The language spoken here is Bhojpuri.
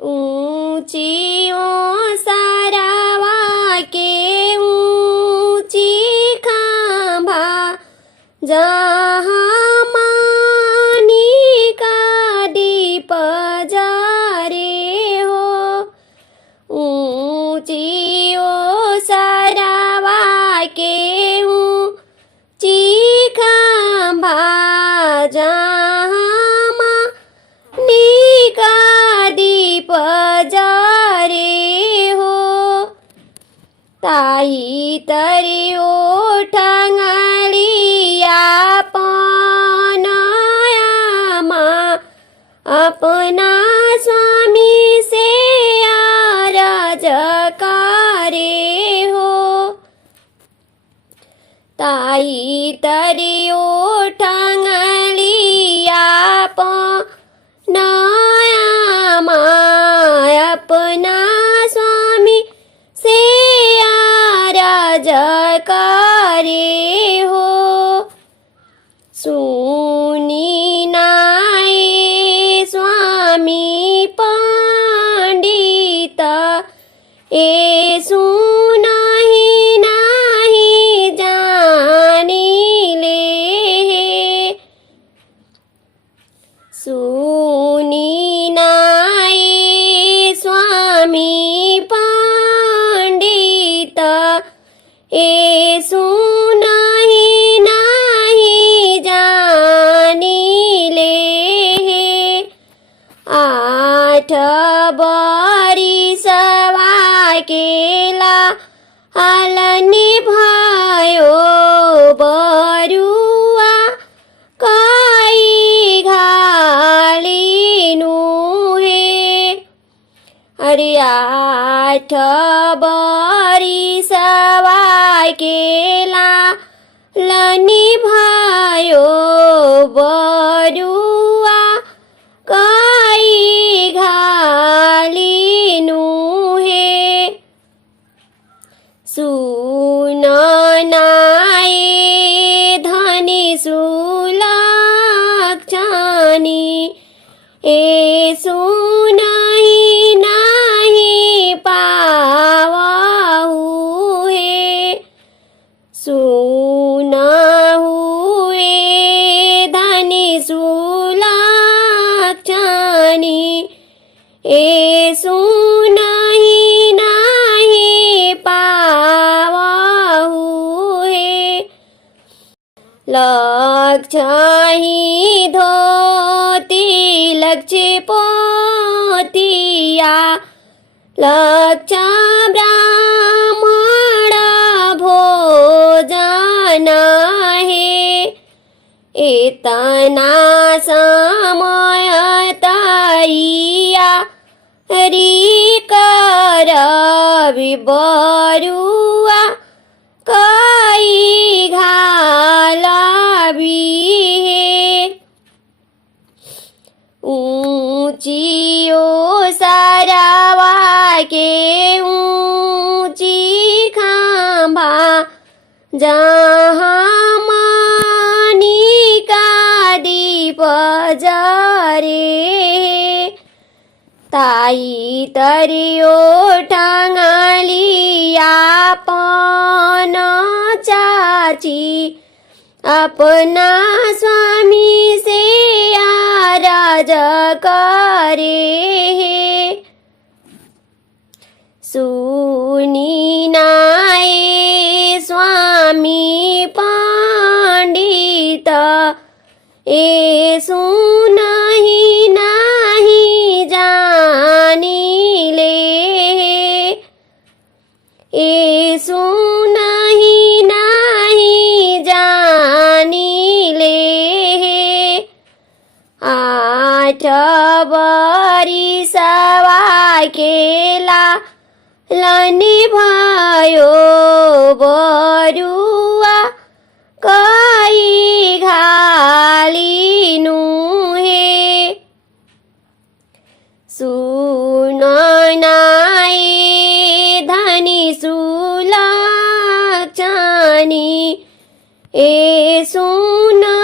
ऊंची ओसारावा के ऊंची खांबा जहाँ मानी का दीप जारे हो। ऊंची ओसारावा के ऊंची खांबा जहाँ मानी का दीप जारे हो। ताई तरी ओठांगलिया पनायामा अपना स्वामी से आरज करे हो। ताई तरी ओठांगलिया पनायामा अपना स्वामी से आरज करे हो। सुनी नाए स्वामी पंडित ए सुनाही नाही जानी ले। सुनी नाए स्वामी पंडित ए सुनाही नाही जानी ले। आठ बरिसवा केला हालनी भयो बरुआ काई घालिनु हे। अरे आठ बरिसवा केला लनी भयो बरुआ काई घालिनु हे। सुन नाए धनी सुलक्षणी ए सुनाही नाही पावहु हे। सुनाहु हे धनी सुलक्षणी ए सुनाही नाही पावहु हे। लक्षही धोती लक्ष्य पोतिया लक्ष ब्राह्मण भोजन हे। एतना समय तैया री कर बरुआ काई घालबी हे। ऊंची ओसारावा के ऊंची खांबा जहाँ मानी का दीप जारे। ताई तरी ओठांगलिया पन चाची अपना स्वामी से आरज करे। सुनी नाए स्वामी पंडित ए सुनाही नाही जानी ले। ए सुनाही नाही जानी ले। आठ बरिसवा केला लनी भयो बरुआ काई घालिनु हे। सुन नाए धनी सुलक्षणी ए सुना